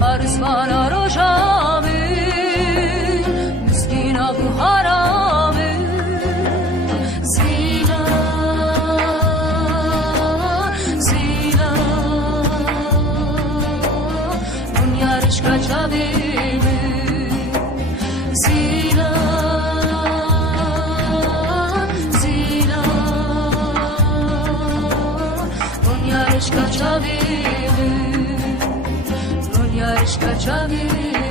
Karismana rojami miskina bu harami zila zila dünya rişka çavimi zila zila dünya rişka çavimi dünya rişka çavimi